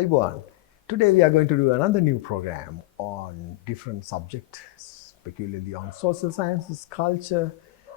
Ivan. Today we are going to do another new program on different subjects, peculiarly on social sciences, culture,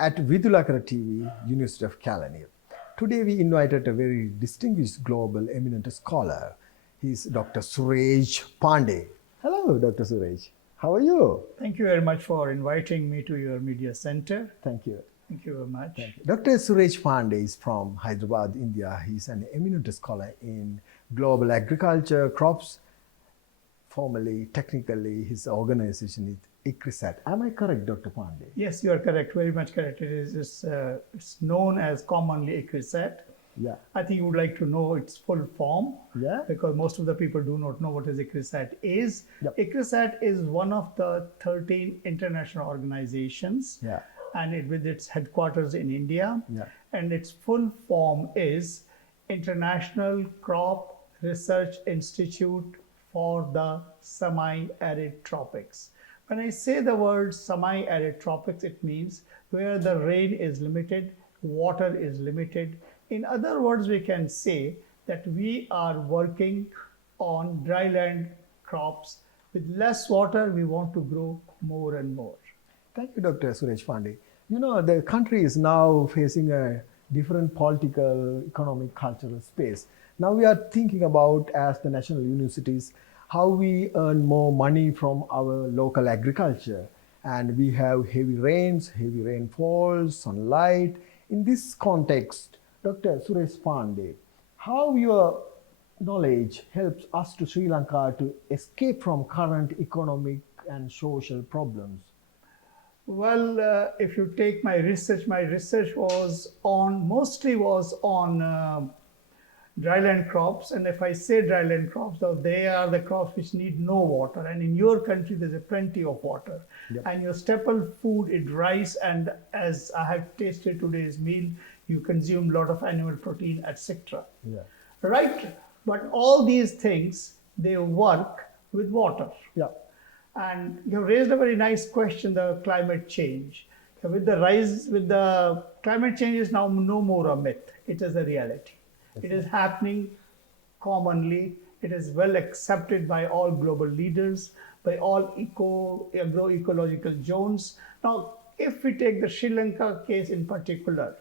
at Vidulakara TV, University of Kelaniya. Today we invited a very distinguished global eminent scholar. He's Dr. Suresh Pande. Hello, Dr. Suresh. How are you? Thank you very much for inviting me to your media center. Thank you. Thank you very much. Thank you. Dr. Suresh Pande is from Hyderabad, India. He's an eminent scholar in global agriculture, crops. Formally, technically, his organization is ICRISAT. Am I correct, Dr. Pande? Yes, you are correct. Very much correct. It's known as commonly ICRISAT. Yeah. I think you would like to know its full form. Yeah. Because most of the people do not know what is ICRISAT is. Yep. ICRISAT is one of the 13 international organizations. Yeah. And with its headquarters in India. Yeah. And its full form is International Crop Research Institute for the semi-arid tropics. When I say the word semi-arid tropics, it means where the rain is limited, water is limited. In other words, we can say that we are working on dryland crops. With less water, we want to grow more and more. Thank you, Dr. Suresh Pande. You know, the country is now facing a different political, economic, cultural space. Now we are thinking about, as the national universities, how we earn more money from our local agriculture. And we have heavy rains, heavy rainfalls, sunlight. In this context, Dr. Suresh Pande, how your knowledge helps us to Sri Lanka to escape from current economic and social problems? Well, if you take my research was mostly on dryland crops. And if I say dryland crops, so they are the crops which need no water. And in your country, there's a plenty of water. Yep. And your staple food is rice. And as I have tasted today's meal, you consume a lot of animal protein, etc. Yeah. Right? But all these things, they work with water. Yeah. And you have raised a very nice question, the climate change. With the climate change is now no more a myth. It is a reality. It is happening commonly. It is well accepted by all global leaders, by all agroecological zones. Now, if we take the Sri Lanka case in particular,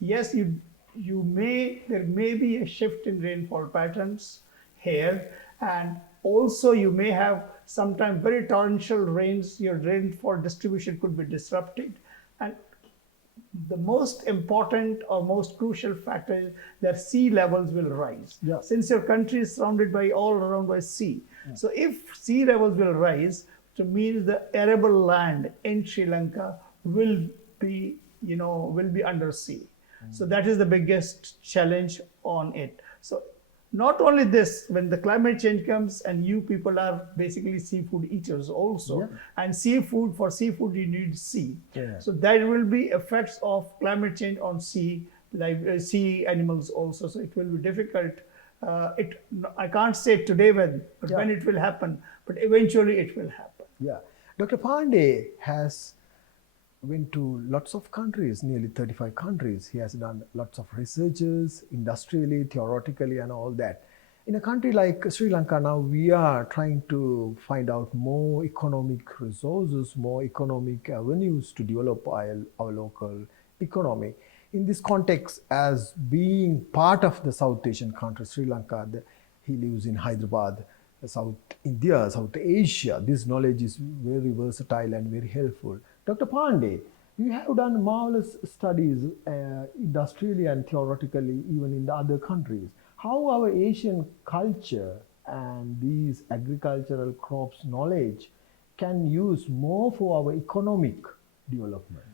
yes, there may be a shift in rainfall patterns here, and also you may have sometimes very torrential rains. Your rainfall distribution could be disrupted, and the most important or most crucial factor is that sea levels will rise. Yeah. Since your country is surrounded all around by sea. Yeah. So if sea levels will rise, it means the arable land in Sri Lanka will be under sea. So that is the biggest challenge on it. So not only this, when the climate change comes, and you people are basically seafood eaters also, yeah. And for seafood you need sea. Yeah. So there will be effects of climate change on sea animals also. So it will be difficult. I can't say today when it will happen, but eventually it will happen. Yeah, Dr. Pande has went to lots of countries, nearly 35 countries. He has done lots of researches, industrially, theoretically, and all that. In a country like Sri Lanka now, we are trying to find out more economic resources, more economic avenues to develop our local economy. In this context, as being part of the South Asian country, Sri Lanka, he lives in Hyderabad, South India, South Asia. This knowledge is very versatile and very helpful. Dr. Pande, you have done marvelous studies industrially and theoretically, even in the other countries. How our Asian culture and these agricultural crops knowledge can use more for our economic development?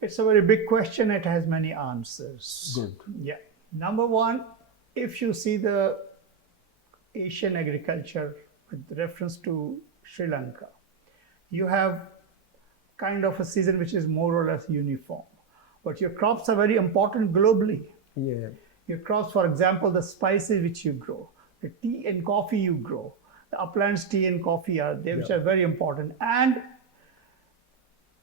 It's a very big question. It has many answers. Good. Yeah. Number one, if you see the Asian agriculture with reference to Sri Lanka, you have kind of a season which is more or less uniform. But your crops are very important globally. Yeah. Your crops, for example, the spices which you grow, the tea and coffee you grow, the uplands tea and coffee are there, which are very important. And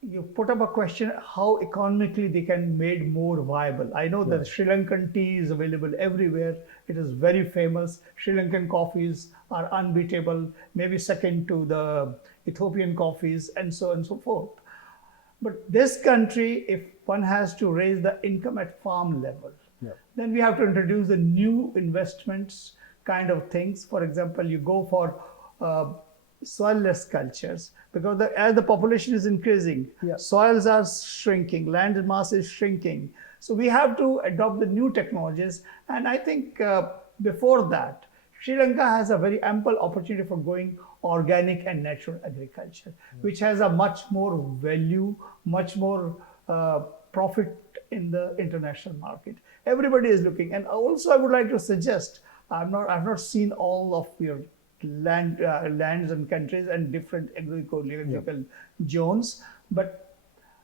you put up a question how economically they can made more viable. I know that Sri Lankan tea is available everywhere. It is very famous. Sri Lankan coffees are unbeatable, maybe second to the Ethiopian coffees and so on and so forth. But this country, if one has to raise the income at farm level, Yeah. then we have to introduce the new investments kind of things. For example, you go for soilless cultures because as the population is increasing, Yeah. soils are shrinking, land mass is shrinking. So we have to adopt the new technologies. And I think before that, Sri Lanka has a very ample opportunity for going organic and natural agriculture, which has a much more value, much more profit in the international market. Everybody is looking, and also I would like to suggest I've not seen all of your lands and countries and different agricultural zones, but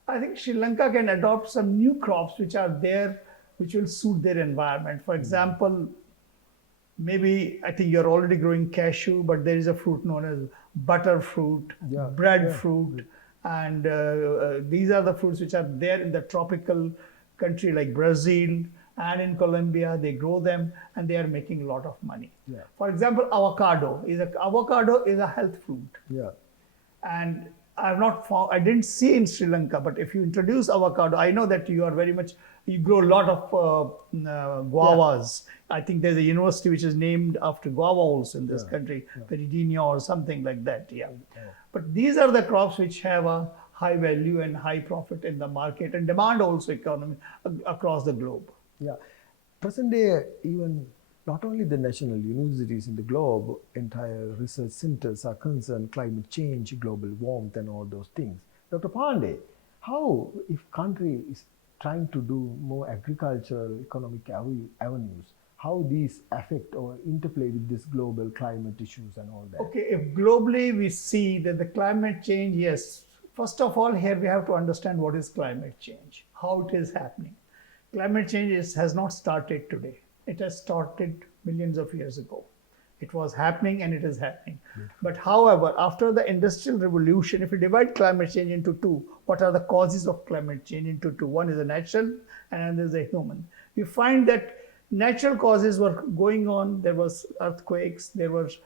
I think Sri Lanka can adopt some new crops which are there, which will suit their environment. For example, maybe I think you're already growing cashew, but there is a fruit known as butter fruit, Yeah, breadfruit, and these are the fruits which are there in the tropical country like Brazil and in Colombia. They grow them and they are making a lot of money. Yeah. For example, avocado is a health fruit, Yeah. and I've not found, I didn't see in Sri Lanka, but if you introduce avocado, I know that you are very much, you grow a lot of guavas. I think there's a university which is named after guava also in this country, Peridenia or something like that. Yeah. But these are the crops which have a high value and high profit in the market and demand also economy across the globe. Yeah. Present day, even not only the national universities in the globe, entire research centers are concerned climate change, global warmth, and all those things. Dr. Pande, how, if country is trying to do more agricultural economic avenues, how these affect or interplay with this global climate issues and all that? Okay, if globally we see that the climate change, yes, first of all, here we have to understand what is climate change, how it is happening. Climate change has not started today. It has started millions of years ago. It was happening and it is happening. But however, after the Industrial Revolution, if you divide climate change into two, what are the causes of climate change into two? One is a natural and another is a human. You find that natural causes were going on. There was earthquakes, there was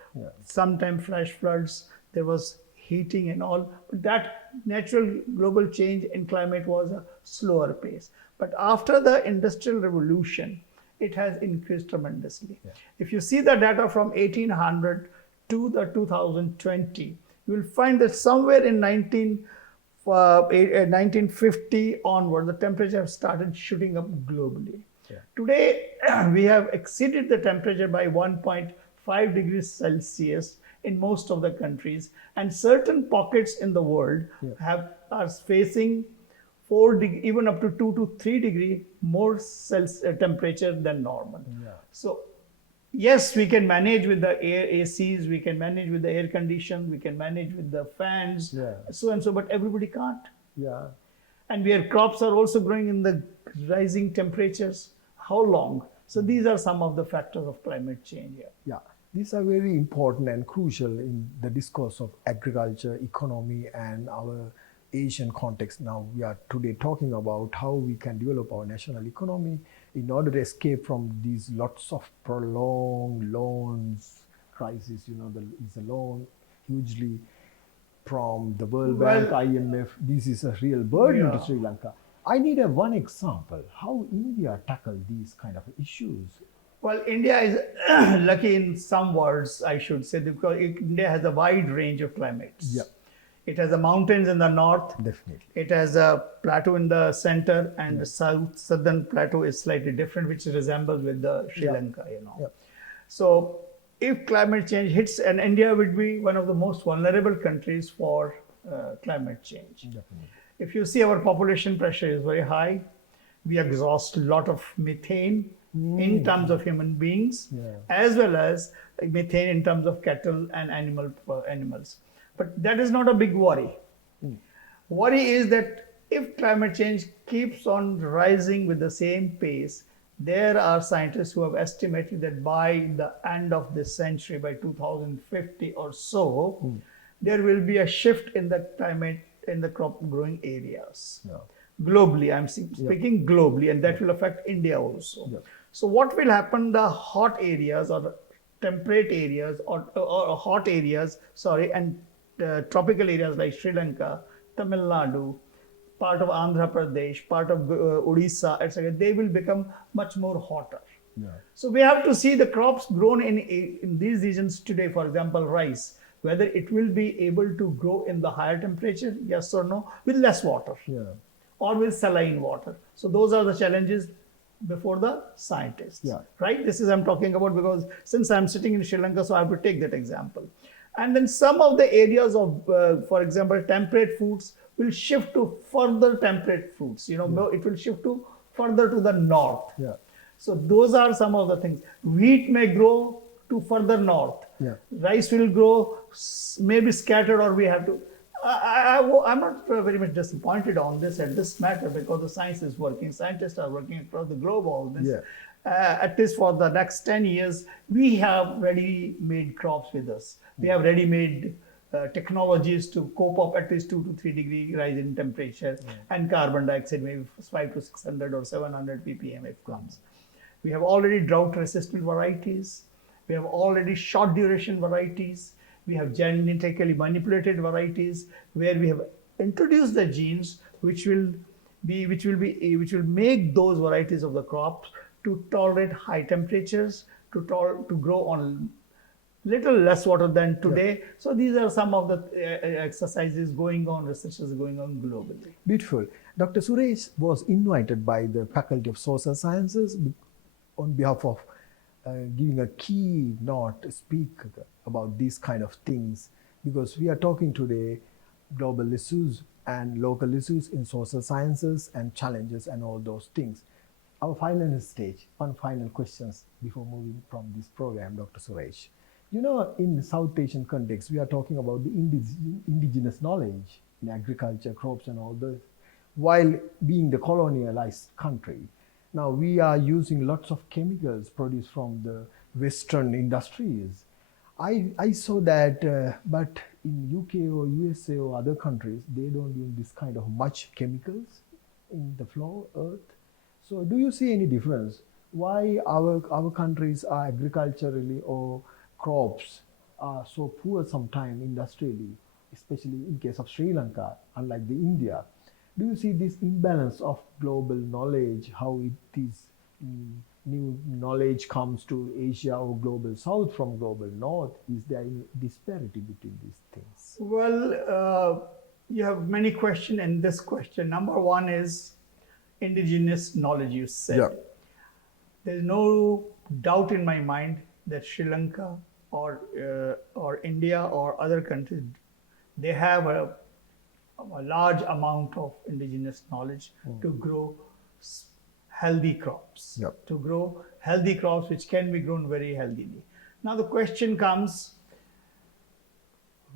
sometimes flash floods, there was heating and all. But that natural global change in climate was a slower pace. But after the Industrial Revolution, it has increased tremendously. Yeah. If you see the data from 1800 to the 2020, you will find that somewhere in 1950 onward, the temperature have started shooting up globally. Yeah. Today, we have exceeded the temperature by 1.5 degrees Celsius in most of the countries, and certain pockets in the world are facing 4 degree, even up to 2 to 3 degree more temperature than normal. Yeah. So yes, we can manage with the air ACs, we can manage with the air conditions, we can manage with the fans, so and so, but everybody can't. Yeah. And where crops are also growing in the rising temperatures, how long? So these are some of the factors of climate change here. Yeah. These are very important and crucial in the discourse of agriculture, economy, and our Asian context. Now we are today talking about how we can develop our national economy in order to escape from these lots of prolonged loans crisis. You know, it's a loan hugely from the World Bank, IMF. This is a real burden to Sri Lanka. I need one example how India tackled these kind of issues. Well, India is lucky in some words, I should say, because India has a wide range of climates. Yeah. It has the mountains in the north. Definitely. It has a plateau in the center, and the southern plateau is slightly different, which resembles with the Sri Lanka, you know. Yeah. So if climate change hits, and India would be one of the most vulnerable countries for climate change. Definitely. If you see, our population pressure is very high. We exhaust a lot of methane in terms of human beings, as well as methane in terms of cattle and animals. But that is not a big worry. Worry is that if climate change keeps on rising with the same pace, there are scientists who have estimated that by the end of this century, by 2050 or so, there will be a shift in the climate in the crop growing areas. Yeah. Globally, I'm speaking globally, and that will affect India also. Yeah. So what will happen? The hot areas or temperate areas or hot areas, sorry, and tropical areas like Sri Lanka, Tamil Nadu, part of Andhra Pradesh, part of Odisha, etc., they will become much more hotter. Yeah. So we have to see the crops grown in these regions today, for example, rice, whether it will be able to grow in the higher temperature, yes or no, with less water Yeah. or with saline water. So those are the challenges before the scientists, Yeah. right? This is I'm talking about because since I'm sitting in Sri Lanka, so I have to take that example. And then some of the areas of, for example, temperate foods will shift to further temperate foods. You know, it will shift to further to the north. Yeah. So those are some of the things. Wheat may grow to further north. Yeah. Rice will grow, maybe scattered, or we have to. I'm not very much disappointed on this at this matter because the science is working. Scientists are working across the globe all this. Yeah. At least for the next 10 years, we have ready-made crops with us. We have ready-made technologies to cope up at least 2 to 3 degree rise in temperature and carbon dioxide, maybe 5 to 600 or 700 ppm if comes. We have already drought-resistant varieties. We have already short duration varieties. We have genetically manipulated varieties where we have introduced the genes which will make those varieties of the crops to tolerate high temperatures, to grow on little less water than today. So these are some of the exercises going on, researches going on globally. Beautiful. Dr. Suresh was invited by the Faculty of Social Sciences on behalf of giving a keynote speak about these kind of things, because we are talking today global issues and local issues in social sciences and challenges and all those things. Our final stage, one final questions before moving from this program, Dr. Suresh. You know, in South Asian context, we are talking about the indigenous knowledge in agriculture, crops and all this, while being the colonialized country. Now we are using lots of chemicals produced from the Western industries. I saw that, but in UK or USA or other countries, they don't use this kind of much chemicals in the floor, earth. So do you see any difference? Why our countries are agriculturally or crops are so poor sometimes industrially, especially in case of Sri Lanka, unlike the India? Do you see this imbalance of global knowledge, how it is new knowledge comes to Asia or global south from global north? Is there any disparity between these things? Well, you have many questions in this question. Number one is indigenous knowledge, you said. Yeah. There's no doubt in my mind that Sri Lanka or India or other countries, they have a large amount of indigenous knowledge to grow healthy crops, Yep. to grow healthy crops which can be grown very healthily. Now the question comes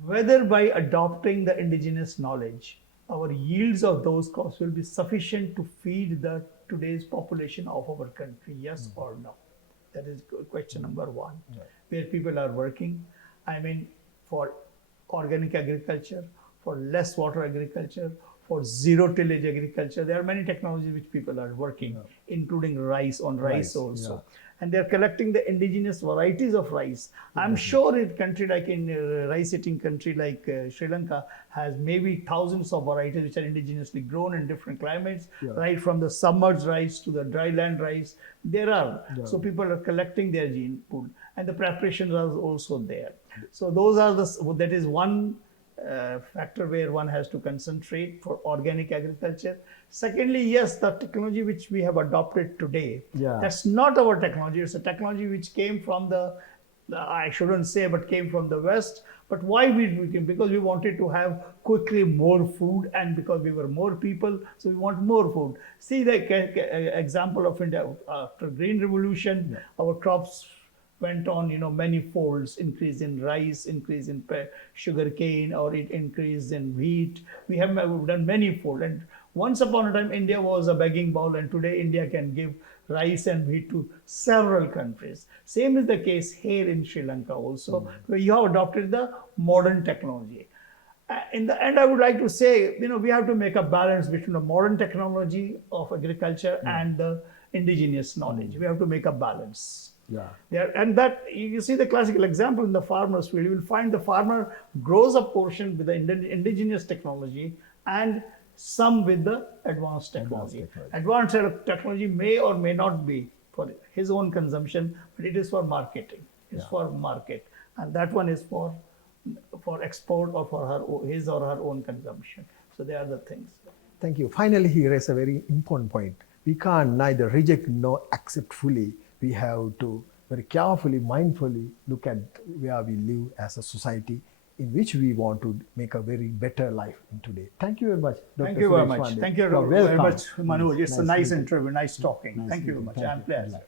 whether by adopting the indigenous knowledge, our yields of those crops will be sufficient to feed the today's population of our country, yes or no? That is question number one, where people are working. I mean, for organic agriculture, for less water agriculture, for zero tillage agriculture. There are many technologies which people are working, including rice also. Yeah. And they're collecting the indigenous varieties of rice. I'm sure in country like in rice-eating country like Sri Lanka has maybe thousands of varieties which are indigenously grown in different climates, right from the submerged rice to the dry land rice. There are. So people are collecting their gene pool, and the preparations are also there. So those are that is one factor where one has to concentrate for organic agriculture. Secondly, yes, the technology which we have adopted today, that's not our technology. It's a technology which came from I shouldn't say, but came from the West. But why we came? Because we wanted to have quickly more food, and because we were more people, so we want more food. See the example of India after Green Revolution, our crops went on, many folds, increase in rice, increase in sugar cane, or it increased in wheat. We have done many fold. And once upon a time, India was a begging bowl, and today India can give rice and wheat to several countries. Same is the case here in Sri Lanka also, where you have adopted the modern technology. In the end, I would like to say, we have to make a balance between the modern technology of agriculture and the indigenous knowledge. We have to make a balance. Yeah. Yeah, and that you see the classical example in the farmer's field. You will find the farmer grows a portion with the indigenous technology and some with the advanced technology. Advanced technology may or may not be for his own consumption, but it is for marketing. It's for market, and that one is for export or for his or her own consumption. So they are the things. Thank you. Finally, he raised a very important point. We can't neither reject nor accept fully. We have to very carefully, mindfully look at where we live as a society in which we want to make a very better life in today. Thank you very much, Dr. Thank you very Suresh much. Pande. Thank you You're very welcome. much, Manoj. It's a nice meeting. interview, nice talking. Nice Thank you very meeting. much. Thank I'm you. pleased.